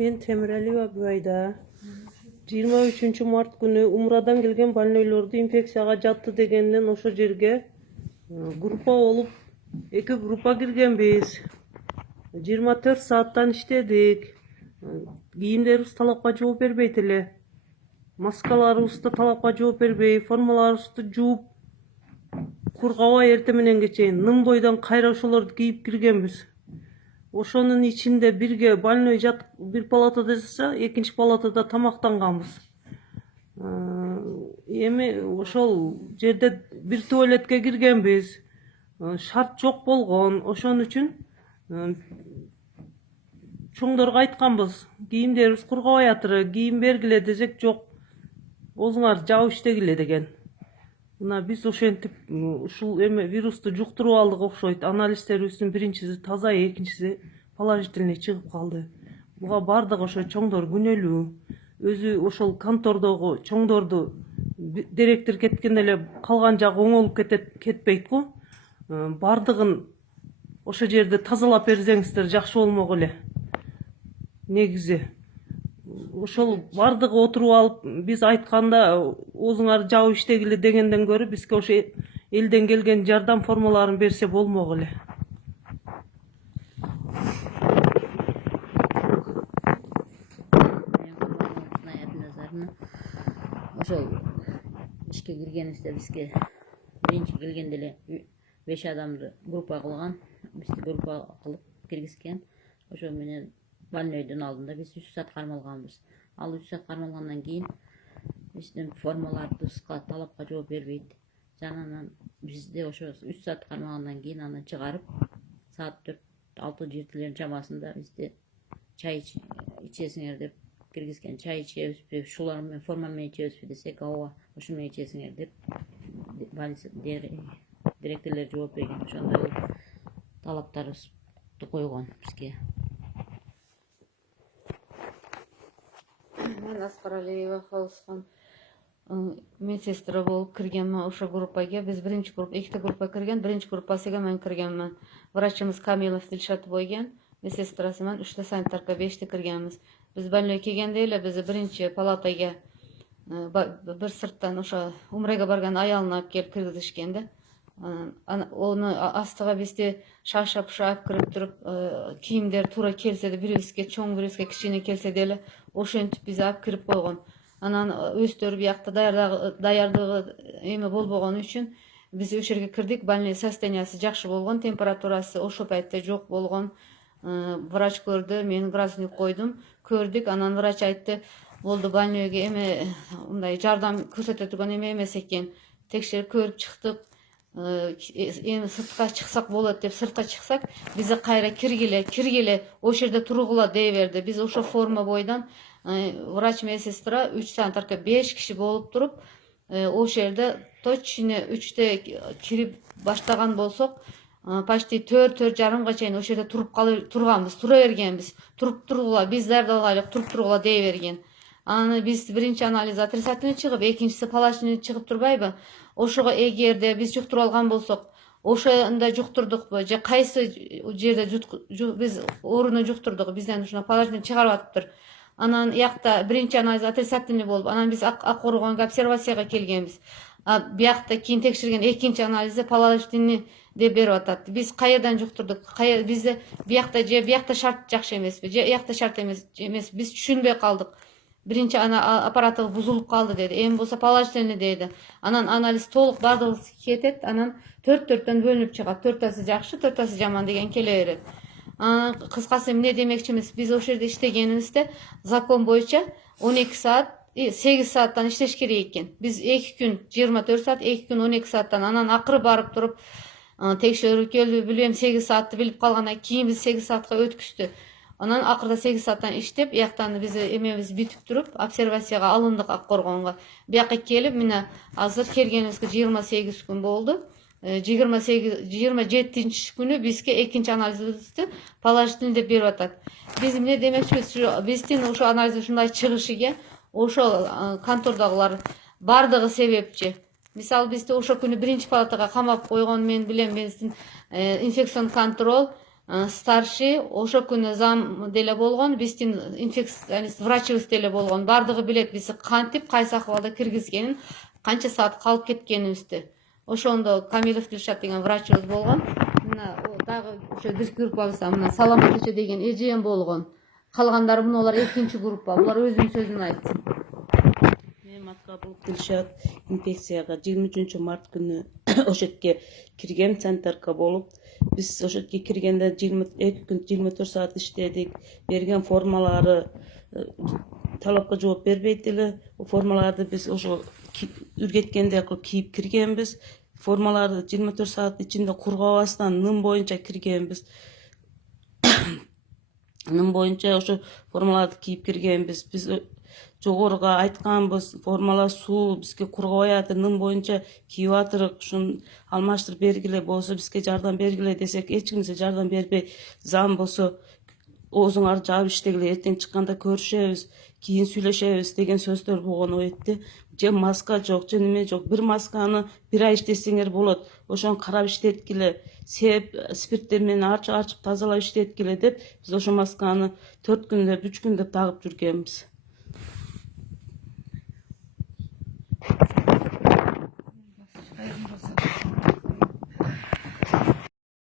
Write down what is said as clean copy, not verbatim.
Мен Темирәлиева Абайда 23 март күнү Умрадан келген больнойлорду инфекцияга жатты дегенден ошо жерге группа болуп 2 группа киргенбиз. 24 сааттан иштедик. Кийимдерибиз талапка жооп бербейт эле. Маскаларыбыз да талапка жооп бербей, формаларыбызды жууп, кургабай эртең мененге чейин нын бойдон кайра ошолорду кийип киргенбиз. Ошонун ичинде бирге больной жат бир палатада жатса, экинчи палатада тамактанганбыз. Эми ошол жерде бир туалетке киргенбиз. Шарт жок болгон. Ошон үчүн чоңдорго айтканбыз. Кийимдерибиз кургабай атыр, кийим бергиле десек жок. Өзүңөр жаап иштегиле деген. Мына биз ошентип ушул эме вирусту жуктуруп алдык окшойт. Анализдерибиздин биринчиси таза, экинчиси положительный чыгып калды. Буга бардык ошо чоңдор күнөөлүү. Өзү ошол контордогу чоңдорду директор кеткенде эле калган жагы оңолуп кетпейт го. Бардыгын ошо жерде тазалап берсеңиздер жакшы болмок эле. Негизи ошол бардыгы отуруп алып биз айтканда өзүңөр жаап иштегиле дегенден көрө бизге ошо элден келген жардам формаларын берсе болмок эле. Ошол ишке киргенибизде бизге биринчи келгенде эле 5 адамды группа кылган, бизди группа кылып киргизген. Ошо менен больнойдун алдында биз 3 саат кармалганбыз. Ал 3 саат кармалгандан кийин биздин формаларыбызга талапка жооп бербейт. Жанынан бизде ошо 3 саат кармагандан кийин аны чыгарып, саат 4-6 жертилердин чамасында бизди чай ичесиңер деп киргизген. Чай ичебизби, шулар менен форма менен ичебизби десек, ооба, ошо менен ичесиңер деп директорлор жооп берген. Ошондой талаптарыбызды койгон бизге. Мен Аспар Алиева Халысхан медсестра болуп киргенмин ошо группага. Биз биринчи группа, экити группа кирген, биринчи группасыга мен киргенмин. Врачыбыз Камилов Дилшат бойген, медсестрасы мен 3 санитарка 5 киргенбиз. Биз больной келгенде эле биз биринчи палатага бир сырттан ошо умрага барган аялын алып келип киргизишкен да. Оны астыга бизди шашап кирип туруп, кийимдер туура келсе да, бирибизге чоң, бирибизге кичине келсе деле ошентип биз алып кирип койгон. Анан өздөрү биякта даярдыгы эме болбогон үчүн биз ошол жерге кирдик. Больной состояниясы жакшы болгон, температурасы ошол пайтта жок болгон. Врач көрдү, мен градусник койдум, көрдүк. Анан врач айтты, болду, больнойго эме мындай жардам көрсөтө турган эме эмес экен. Текшерип көрүп чыктык. Эми сыртка чыксак болот деп сыртка чыксак, бизди кайра киргиле, ошол жерде тургула дей берди. Биз ошо форма бойдан врач медсестра 3 санитарка 5 киши болуп туруп, ошол жерде точно 3-те кирип баштаган болсок, почти 4-4:30 чейин ошол жерде турганбыз, тура бергенбиз. Туруп тургула, биз даярдалгайлык, туруп тургула дей берген. Аны биз биринчи анализ отрицательный чыгып, экинчиси положительный чыгып турбайбы? Ошого эгерде биз жуктуруп алган болсок, ошондо жуктурдукпу же кайсы жерде биз ооруну жуктурдук, бизден ушуна положительный чыгарып атыптыр. Анан иякта биринчи анализ отрицательный болуп, анан биз ак коргонго обсервацияга келгенбиз. Биякта кийин текшерген экинчи анализде положительный деп берип атат. Биз кайерден жуктурдук? Бизде биякта шарт жакшы эмеспи? Же иякта шарт эмес? Биз түшүнбөй калдык. Биринчи аппараты бузулуп калды деди. Эми болсо положительный дейди. Анан анализ толук бардыгы кетет. Анан 4-4төн бөлүнүп чыгат. 4тасы жакшы, 4тасы жаман деген келе берет. Кыскасы эмне демекчимиз? Биз ошол жерде иштегенибизде закон боюнча 12 саат, 8 сааттан иштеш керек экен. Биз 2 күн 24 саат, 2 күн 12 сааттан, анан акыры барып туруп текшерүү келди, билем 8 саатты билип калгандан кийин биз 8 саатка өткүздү. Анан акырда 8 сааттан иштеп, ияктан биз эмебиз бүтүп туруп, обсервацияга алындык ак коргонго. Бияка келип, мына азыр келгенибизге 28 күн болду. 27-нчи күнү бизге экинчи анализибизди положительный деп берип атат. Биз эмне демекчибиз? Биздин ошо анализ ушундай чыгышыга ошол контордагылар бардыгы себепчи. Мисалы бизди ошо күнү биринчи палатага камап койгон, мен билем, биздин инфекцион контроль старший ошо күнү зам деле болгон, биздин врачыбыз деле болгон. Бардыгы билет биз кантип кайсы акыбалда киргизгенин, канча саат калып кеткенибизди. Ошондо Камилов Дилшат деген врачыбыз болгон. Мына дагы ошо бир группабызда мына Саламат эже деген эжем болгон. Калгандары мыналар экинчи группа. Булар өзүнүн сөзүн айтсын. Мен Маткабылов Дилшат инфекцияга 23 март күнү ошетке кирген центрга болуп, биз ошетке киргенде 22 күн 24 саат иштедик. Берген формалары талапка жооп бербейт эле. Формаларды биз ошо үргеткенде кийип киргенбиз. Формаларды 24 саат ичинде кургабастан ным боюнча киргенбиз. Ным боюнча ошо формаларды кийип киргенбиз. Биз жогоруга айтканбыз, формалар суу бизге кургабай атыр, ным боюнча кийип атырык, ушун алмаштырып бергиле, болсо бизге жардам бергиле десек, эч ким жардам бербей, зам болсо оозуңарды жаап иштегиле, эртең чыкканда көрүшөбүз, кийин сүйлөшөбүз деген сөздөр болгону айтты. Же маска жок, же неме жок, бир масканы бир ай иштесеңер болот, ошону карап иштеткиле, спирттер менен арчып тазалап иштеткиле деп, биз ошо масканы 4 күндөп, 3 күндөп тагып жүргөнбүз.